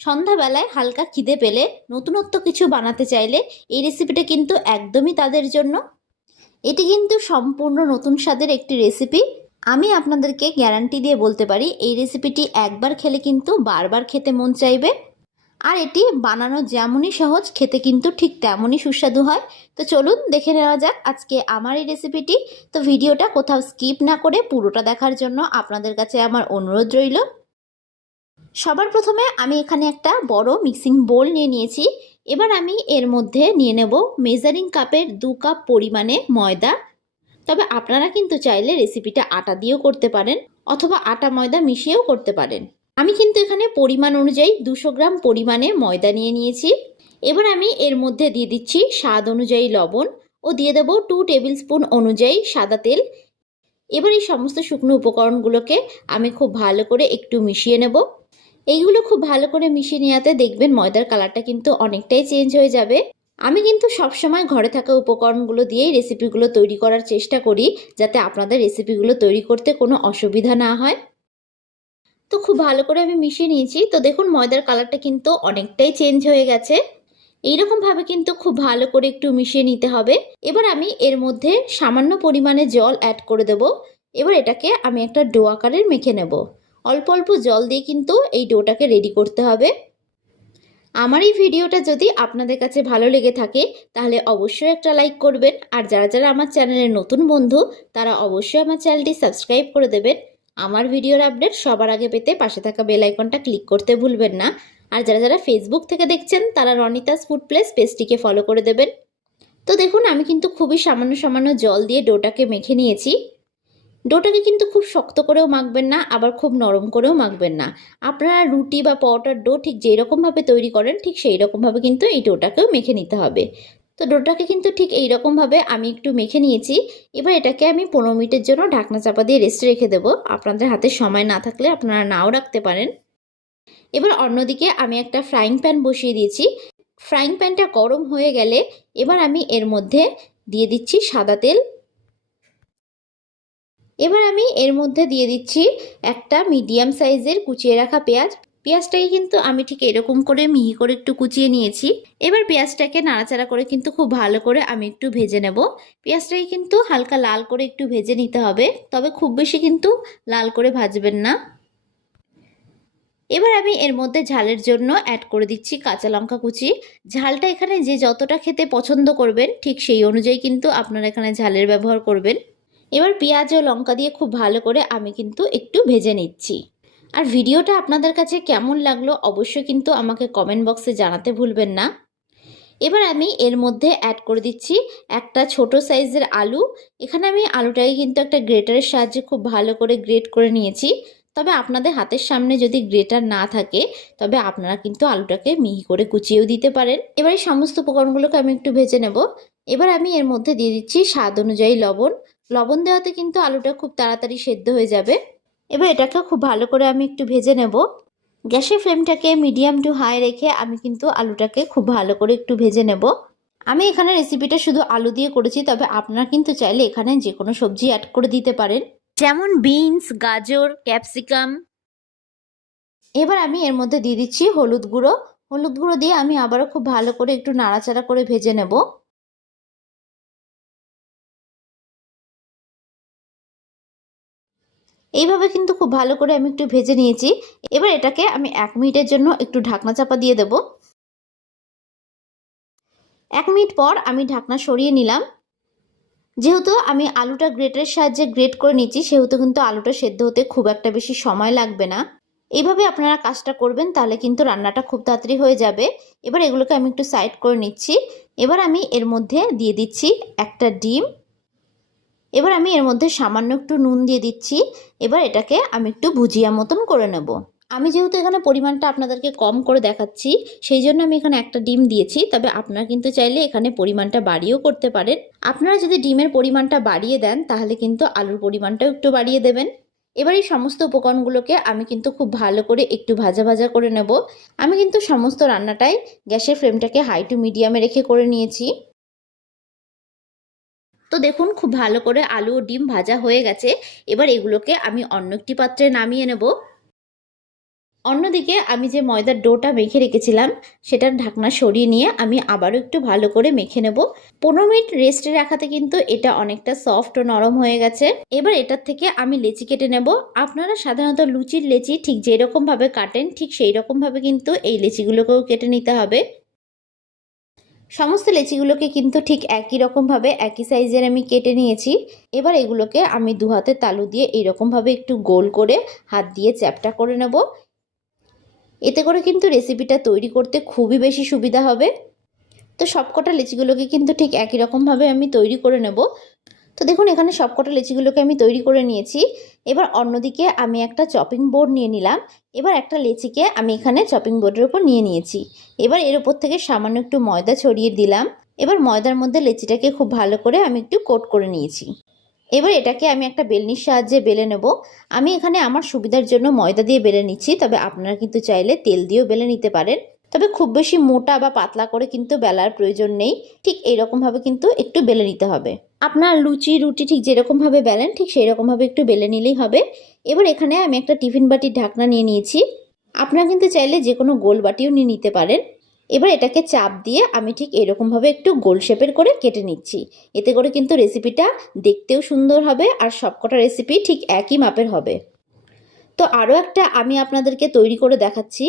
সন্ধ্যাবেলায় হালকা খিদে পেলে নতুনত্ব কিছু বানাতে চাইলে এই রেসিপিটা কিন্তু একদমই তাদের জন্য। এটি কিন্তু সম্পূর্ণ নতুন স্বাদের একটি রেসিপি। আমি আপনাদেরকে গ্যারান্টি দিয়ে বলতে পারি এই রেসিপিটি একবার খেলে কিন্তু বারবার খেতে মন চাইবে। আর এটি বানানো যেমনই সহজ, খেতে কিন্তু ঠিক তেমনই সুস্বাদু হয়। তো চলুন দেখে নেওয়া যাক আজকে আমার এই রেসিপিটি। তো ভিডিওটা কোথাও স্কিপ না করে পুরোটা দেখার জন্য আপনাদের কাছে আমার অনুরোধ রইল। সবার প্রথমে আমি এখানে একটা বড় মিক্সিং বোল নিয়ে নিয়েছি। এবার আমি এর মধ্যে নিয়ে নেব মেজারিং কাপের 2 কাপ পরিমাণে ময়দা। তবে আপনারা কিন্তু চাইলে রেসিপিটা আটা দিয়েও করতে পারেন অথবা আটা ময়দা মিশিয়েও করতে পারেন। আমি কিন্তু এখানে পরিমাণ অনুযায়ী 200 গ্রাম পরিমাণে ময়দা নিয়ে নিয়েছি। এবার আমি এর মধ্যে দিয়ে দিচ্ছি স্বাদ অনুযায়ী লবণ ও দিয়ে দেব 2 টেবিল স্পুন অনুযায়ী সাদা তেল। এবার এই সমস্ত শুকনো উপকরণগুলোকে আমি খুব ভালো করে একটু মিশিয়ে নেব। এইগুলো খুব ভালো করে মিশিয়ে নেওয়াতে দেখবেন ময়দার কালারটা কিন্তু অনেকটাই চেঞ্জ হয়ে যাবে। আমি কিন্তু সবসময় ঘরে থাকা উপকরণগুলো দিয়েই রেসিপিগুলো তৈরি করার চেষ্টা করি, যাতে আপনাদের রেসিপিগুলো তৈরি করতে কোনো অসুবিধা না হয়। তো খুব ভালো করে আমি মিশিয়ে নিয়েছি। তো দেখুন ময়দার কালারটা কিন্তু অনেকটাই চেঞ্জ হয়ে গেছে। এইরকমভাবে কিন্তু খুব ভালো করে একটু মিশিয়ে নিতে হবে। এবার আমি এর মধ্যে সামান্য পরিমাণে জল অ্যাড করে দেব। এবার এটাকে আমি একটা ডো আকারের মেখে নেব। অল্প অল্প জল দিয়ে কিন্তু এই ডোটাকে রেডি করতে হবে। আমার এই ভিডিওটা যদি আপনাদের কাছে ভালো লেগে থাকে তাহলে অবশ্যই একটা লাইক করবেন। আর যারা যারা আমার চ্যানেলের নতুন বন্ধু তারা অবশ্যই আমার চ্যানেলটি সাবস্ক্রাইব করে দেবেন। আমার ভিডিওর আপডেট সবার আগে পেতে পাশে থাকা বেল আইকনটা ক্লিক করতে ভুলবেন না। আর যারা যারা ফেসবুক থেকে দেখছেন তারা রনিতাস ফুড প্লেস পেজটিকে ফলো করে দেবেন। তো দেখুন আমি কিন্তু খুবই সামান্য সামান্য জল দিয়ে ডোটাকে মেখে নিয়েছি। ডোটাকে কিন্তু খুব শক্ত করেও মাখবেন না, আবার খুব নরম করেও মাখবেন না। আপনারা রুটি বা পরোটার ডো ঠিক যেই রকমভাবে তৈরি করেন ঠিক সেই রকমভাবে কিন্তু এই ডোটাকেও মেখে নিতে হবে। তো ডোটাকে কিন্তু ঠিক এই রকমভাবে আমি একটু মেখে নিয়েছি। এবার এটাকে আমি 15 মিনিটের জন্য ঢাকনা চাপা দিয়ে রেস্টে রেখে দেবো। আপনাদের হাতে সময় না থাকলে আপনারা নাও রাখতে পারেন। এবার অন্যদিকে আমি একটা ফ্রাইং প্যান বসিয়ে দিয়েছি। ফ্রাইং প্যানটা গরম হয়ে গেলে এবার আমি এর মধ্যে দিয়ে দিচ্ছি সাদা তেল। এবার আমি এর মধ্যে দিয়ে দিচ্ছি একটা মিডিয়াম সাইজের কুচিয়ে রাখা পেঁয়াজ। পেঁয়াজটাকে কিন্তু আমি ঠিক এরকম করে মিহি করে একটু কুচিয়ে নিয়েছি। এবার পেঁয়াজটাকে নাড়াচাড়া করে কিন্তু খুব ভালো করে আমি একটু ভেজে নেব। পেঁয়াজটাকে কিন্তু হালকা লাল করে একটু ভেজে নিতে হবে, তবে খুব বেশি কিন্তু লাল করে ভাজবেন না। এবার আমি এর মধ্যে ঝালের জন্য অ্যাড করে দিচ্ছি কাঁচা লঙ্কা কুচি। ঝালটা এখানে যে যতটা খেতে পছন্দ করবেন ঠিক সেই অনুযায়ী কিন্তু আপনারা এখানে ঝালের ব্যবহার করবেন। এবার পেঁয়াজ ও লঙ্কা দিয়ে খুব ভালো করে আমি কিন্তু একটু ভেজে নিচ্ছি। আর ভিডিওটা আপনাদের কাছে কেমন লাগলো অবশ্যই কিন্তু আমাকে কমেন্ট বক্সে জানাতে ভুলবেন না। এবার আমি এর মধ্যে অ্যাড করে দিচ্ছি একটা ছোট সাইজের আলু। এখানে আমি আলুটাকে কিন্তু একটা গ্রেটারের সাহায্যে খুব ভালো করে গ্রেট করে নিয়েছি। তবে আপনাদের হাতের সামনে যদি গ্রেটার না থাকে তবে আপনারা কিন্তু আলুটাকে মিহি করে কুচিয়েও দিতে পারেন। এবার এই সমস্ত উপকরণগুলোকে আমি একটু ভেজে নেব। এবার আমি এর মধ্যে দিয়ে দিচ্ছি স্বাদ অনুযায়ী লবণ। লবণ দেওয়াতে কিন্তু আলুটা খুব তাড়াতাড়ি সেদ্ধ হয়ে যাবে। এবার এটাকে খুব ভালো করে আমি একটু ভেজে নেব। গ্যাসের ফ্লেমটাকে মিডিয়াম টু হাই রেখে আমি কিন্তু আলুটাকে খুব ভালো করে একটু ভেজে নেব। আমি এখানে রেসিপিটা শুধু আলু দিয়ে করেছি, তবে আপনারা কিন্তু চাইলে এখানে যে কোনো সবজি অ্যাড করে দিতে পারেন, যেমন বিনস, গাজর, ক্যাপসিকাম। এবার আমি এর মধ্যে দিয়ে দিচ্ছি হলুদ গুঁড়ো। হলুদ গুঁড়ো দিয়ে আমি আবারও খুব ভালো করে একটু নাড়াচাড়া করে ভেজে নেব। এইভাবে কিন্তু খুব ভালো করে আমি একটু ভেজে নিয়েছি। এবার এটাকে আমি 1 মিনিটের জন্য একটু ঢাকনা চাপা দিয়ে দেব। 1 মিনিট পর আমি ঢাকনা সরিয়ে নিলাম। যেহেতু আমি আলুটা গ্রেটারের সাহায্যে গ্রেট করে নিচ্ছি সেহেতু কিন্তু আলুটা সেদ্ধ হতে খুব একটা বেশি সময় লাগবে না। এইভাবে আপনারা কাজটা করবেন তাহলে কিন্তু রান্নাটা খুব তাড়াতাড়ি হয়ে যাবে। এবার এগুলোকে আমি একটু সাইড করে নিচ্ছি। এবার আমি এর মধ্যে দিয়ে দিচ্ছি একটা ডিম। এবার আমি এর মধ্যে সামান্য একটু নুন দিয়ে দিচ্ছি। এবার এটাকে আমি একটু ভুজিয়া মতন করে নেব। আমি যেহেতু এখানে পরিমাণটা আপনাদেরকে কম করে দেখাচ্ছি সেই জন্য আমি এখানে একটা ডিম দিয়েছি, তবে আপনারা কিন্তু চাইলে এখানে পরিমাণটা বাড়িয়েও করতে পারেন। আপনারা যদি ডিমের পরিমাণটা বাড়িয়ে দেন তাহলে কিন্তু আলুর পরিমাণটাও একটু বাড়িয়ে দেবেন। এবার এই সমস্ত উপকরণগুলোকে আমি কিন্তু খুব ভালো করে একটু ভাজা ভাজা করে নেব। আমি কিন্তু সমস্ত রান্নাটাই গ্যাসের ফ্লেমটাকে হাই টু মিডিয়ামে রেখে করে নিয়েছি। তো দেখুন খুব ভালো করে আলু ও ডিম ভাজা হয়ে গেছে। এবার এগুলোকে আমি অন্য একটি পাত্রে নামিয়ে নেব। অন্যদিকে আমি যে ময়দার ডোটা মেখে রেখেছিলাম সেটার ঢাকনা সরিয়ে নিয়ে আমি আবারও একটু ভালো করে মেখে নেব। 15 মিনিট রেস্টে রাখাতে কিন্তু এটা অনেকটা সফট ও নরম হয়ে গেছে। এবার এটার থেকে আমি লেচি কেটে নেব। আপনারা সাধারণত লুচির লেচি ঠিক যেরকমভাবে কাটেন ঠিক সেই রকমভাবে কিন্তু এই লেচিগুলোকেও কেটে নিতে হবে। সমস্ত লেচিগুলোকে কিন্তু ঠিক একই রকমভাবে একই সাইজের আমি কেটে নিয়েছি। এবার এগুলোকে আমি দু হাতের তালু দিয়ে এইরকমভাবে একটু গোল করে হাত দিয়ে চ্যাপটা করে নেব। এতে করে কিন্তু রেসিপিটা তৈরি করতে খুবই বেশি সুবিধা হবে। তো সবকটা লেচিগুলোকে কিন্তু ঠিক একই রকমভাবে আমি তৈরি করে নেব। তো দেখুন এখানে সবকটা লেচিগুলোকে আমি তৈরি করে নিয়েছি। এবার অন্যদিকে আমি একটা চপিং বোর্ড নিয়ে নিলাম। এবার একটা লেচিকে আমি এখানে চপিং বোর্ডের উপর নিয়ে নিয়েছি। এবার এর উপর থেকে সামান্য একটু ময়দা ছড়িয়ে দিলাম। এবার ময়দার মধ্যে লেচিটাকে খুব ভালো করে আমি একটু কোট করে নিয়েছি। এবার এটাকে আমি একটা বেলনির সাহায্যে বেলে নেব। আমি এখানে আমার সুবিধার জন্য ময়দা দিয়ে বেলে নিচ্ছি, তবে আপনারা কিন্তু চাইলে তেল দিয়েও বেলে নিতে পারেন। তবে খুব বেশি মোটা বা পাতলা করে কিন্তু বেলার প্রয়োজন নেই। ঠিক এইরকমভাবে কিন্তু একটু বেলে নিতে হবে। আপনার লুচি রুটি ঠিক যেরকমভাবে বেলেন ঠিক সেই রকমভাবে একটু বেলে নিলেই হবে। এবার এখানে আমি একটা টিফিন বাটির ঢাকনা নিয়ে নিয়েছি। আপনারা কিন্তু চাইলে যে কোনো গোল বাটিও নিয়ে নিতে পারেন। এবার এটাকে চাপ দিয়ে আমি ঠিক এরকমভাবে একটু গোল শেপের করে কেটে নিচ্ছি। এতে করে কিন্তু রেসিপিটা দেখতেও সুন্দর হবে আর সবকটা রেসিপি ঠিক একই মাপের হবে। তো আরও একটা আমি আপনাদেরকে তৈরি করে দেখাচ্ছি।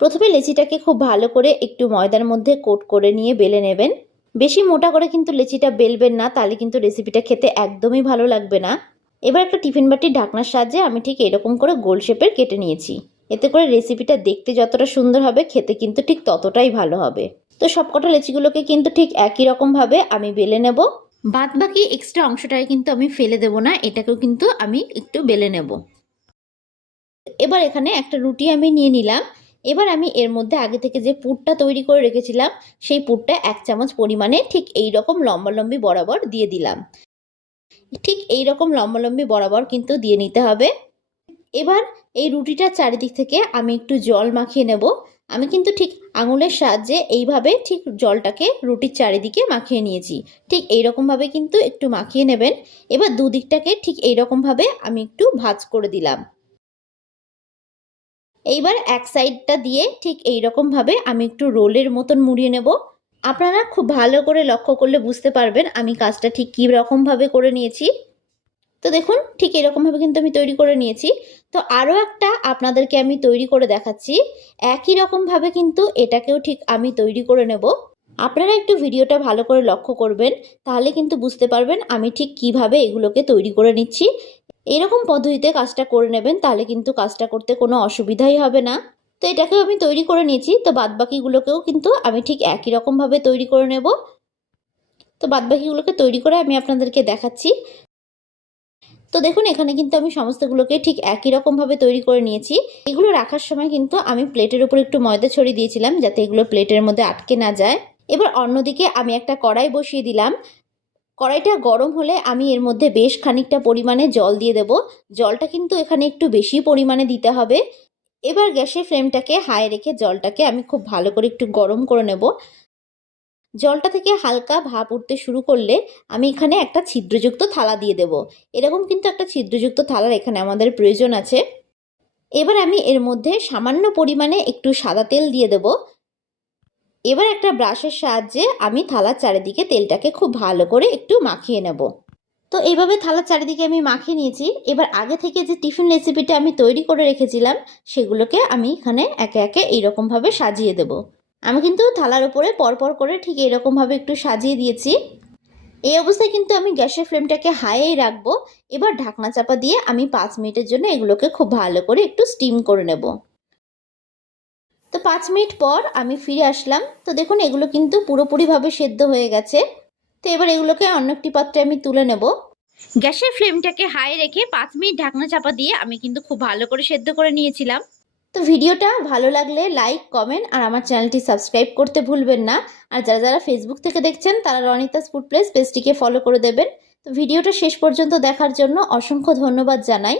প্রথমে লেচিটাকে খুব ভালো করে একটু ময়দার মধ্যে কোট করে নিয়ে বেলে নেবেন। বেশি মোটা করে কিন্তু লেচিটা বেলবেন না, তাহলে কিন্তু রেসিপিটা খেতে একদমই ভালো লাগবে না। এবার একটা টিফিন বাটির ঢাকনার সাহায্যে আমি ঠিক এরকম করে গোল শেপের কেটে নিয়েছি। এতে করে রেসিপিটা দেখতে যতটা সুন্দর হবে খেতে কিন্তু ঠিক ততটাই ভালো হবে। তো সবকটা লেচিগুলোকে কিন্তু ঠিক একই রকমভাবে আমি বেলে নেব। বাদ বাকি এক্সট্রা অংশটাকে কিন্তু আমি ফেলে দেব না, এটাকেও কিন্তু আমি একটু বেলে নেব। এবার এখানে একটা রুটি আমি নিয়ে নিলাম। এবার আমি এর মধ্যে আগে থেকে যে পুরটা তৈরি করে রেখেছিলাম সেই পুরটা 1 চামচ পরিমাণে ঠিক এই রকম লম্বালম্বি বরাবর দিয়ে দিলাম। ঠিক এই রকম লম্বালম্বি বরাবর কিন্তু দিয়ে নিতে হবে। এবার এই রুটিটার চারিদিক থেকে আমি একটু জল মাখিয়ে নেব। আমি কিন্তু ঠিক আঙুলের সাহায্যে এইভাবে ঠিক জলটাকে রুটির চারিদিকে মাখিয়ে নিয়েছি। ঠিক এইরকমভাবে কিন্তু একটু মাখিয়ে নেবেন। এবার দুদিকটাকে ঠিক এইরকমভাবে আমি একটু ভাঁজ করে দিলাম। এইবার এক সাইডটা দিয়ে ঠিক এইরকমভাবে আমি একটু রোলের মতন মুড়িয়ে নেব। আপনারা খুব ভালো করে লক্ষ্য করলে বুঝতে পারবেন আমি কাজটা ঠিক কী রকমভাবে করে নিয়েছি। তো দেখুন ঠিক এরকমভাবে কিন্তু আমি তৈরি করে নিয়েছি। তো আরও একটা আপনাদেরকে আমি তৈরি করে দেখাচ্ছি। একই রকমভাবে কিন্তু এটাকেও ঠিক আমি তৈরি করে নেব। আপনারা একটু ভিডিওটা ভালো করে লক্ষ্য করবেন, তাহলে কিন্তু বুঝতে পারবেন আমি ঠিক কিভাবে এগুলোকে তৈরি করে নিচ্ছি। এরকম পদ্ধতিতে কাজটা করে নেবেন, তাহলে কিন্তু কাজটা করতে কোনো অসুবিধাই হবে না। তো এটাকেও আমি তৈরি করে নিয়েছি। তো বাদবাকিগুলোকেও কিন্তু আমি ঠিক একই রকমভাবে তৈরি করে নেব। তো বাদবাকিগুলোকে তৈরি করে আমি আপনাদেরকে দেখাচ্ছি। তো দেখুন এখানে কিন্তু আমি সমস্তগুলোকে ঠিক একই রকমভাবে তৈরি করে নিয়েছি। এগুলো রাখার সময় কিন্তু আমি প্লেটের উপর একটু ময়দা ছড়িয়ে দিয়েছিলাম যাতে এগুলো প্লেটের মধ্যে আটকে না যায়। এবার অন্যদিকে আমি একটা কড়াই বসিয়ে দিলাম। কড়াইটা গরম হলে আমি এর মধ্যে বেশ খানিকটা পরিমাণে জল দিয়ে দেব। জলটা কিন্তু এখানে একটু বেশি পরিমাণে দিতে হবে। এবার গ্যাসের ফ্লেমটাকে হাই রেখে জলটাকে আমি খুব ভালো করে একটু গরম করে নেব। জলটা থেকে হালকা ভাপ উঠতে শুরু করলে আমি এখানে একটা ছিদ্রযুক্ত থালা দিয়ে দেব। এরকম কিন্তু একটা ছিদ্রযুক্ত থালার এখানে আমাদের প্রয়োজন আছে। এবার আমি এর মধ্যে সামান্য পরিমাণে একটু সাদা তেল দিয়ে দেব। এবার একটা ব্রাশের সাহায্যে আমি থালার চারিদিকে তেলটাকে খুব ভালো করে একটু মাখিয়ে নেব। তো এইভাবে থালার চারিদিকে আমি মাখিয়ে নিয়েছি। এবার আগে থেকে যে টিফিন রেসিপিটা আমি তৈরি করে রেখেছিলাম সেগুলোকে আমি এখানে একে একে এইরকমভাবে সাজিয়ে দেব। আমি কিন্তু থালার উপরে পরপর করে ঠিক এরকমভাবে একটু সাজিয়ে দিয়েছি। এই অবস্থায় কিন্তু আমি গ্যাসের ফ্লেমটাকে হাইয়েই রাখবো। এবার ঢাকনা চাপা দিয়ে আমি 5 মিনিটের জন্য এগুলোকে খুব ভালো করে একটু স্টিম করে নেব। তো 5 মিনিট পর আমি ফিরে আসলাম। তো দেখুন এগুলো কিন্তু পুরোপুরিভাবে সেদ্ধ হয়ে গেছে। তো এবার এগুলোকে অন্য একটি পাত্রে আমি তুলে নেব। গ্যাসের ফ্লেমটাকে হাই রেখে 5 মিনিট ঢাকনা চাপা দিয়ে আমি কিন্তু খুব ভালো করে সেদ্ধ করে নিয়েছিলাম। তো ভিডিওটা ভালো লাগলে লাইক কমেন্ট আর আমার চ্যানেলটি সাবস্ক্রাইব করতে ভুলবেন না। আর যারা যারা ফেসবুক থেকে দেখছেন তারা রনিতাস ফুড প্লেস পেজটিকে ফলো করে দেবেন। তো ভিডিওটা শেষ পর্যন্ত দেখার জন্য অসংখ্য ধন্যবাদ জানাই।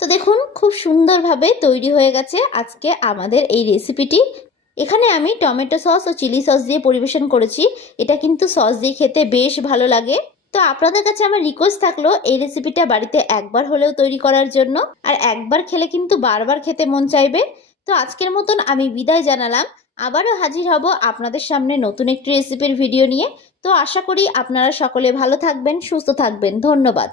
তো দেখুন খুব সুন্দরভাবে তৈরি হয়ে গেছে আজকে আমাদের এই রেসিপিটি। এখানে আমি টমেটো সস ও চিলি সস দিয়ে পরিবেশন করেছি। এটা কিন্তু সস দিয়ে খেতে বেশ ভালো লাগে। তো আপনাদের কাছে আমার রিকোয়েস্ট থাকলো এই রেসিপিটা বাড়িতে একবার হলেও তৈরি করার জন্য। আর একবার খেলে কিন্তু বারবার খেতে মন চাইবে। তো আজকের মতন আমি বিদায় জানালাম। আবারও হাজির হব আপনাদের সামনে নতুন একটি রেসিপির ভিডিও নিয়ে। তো আশা করি আপনারা সকলে ভালো থাকবেন, সুস্থ থাকবেন। ধন্যবাদ।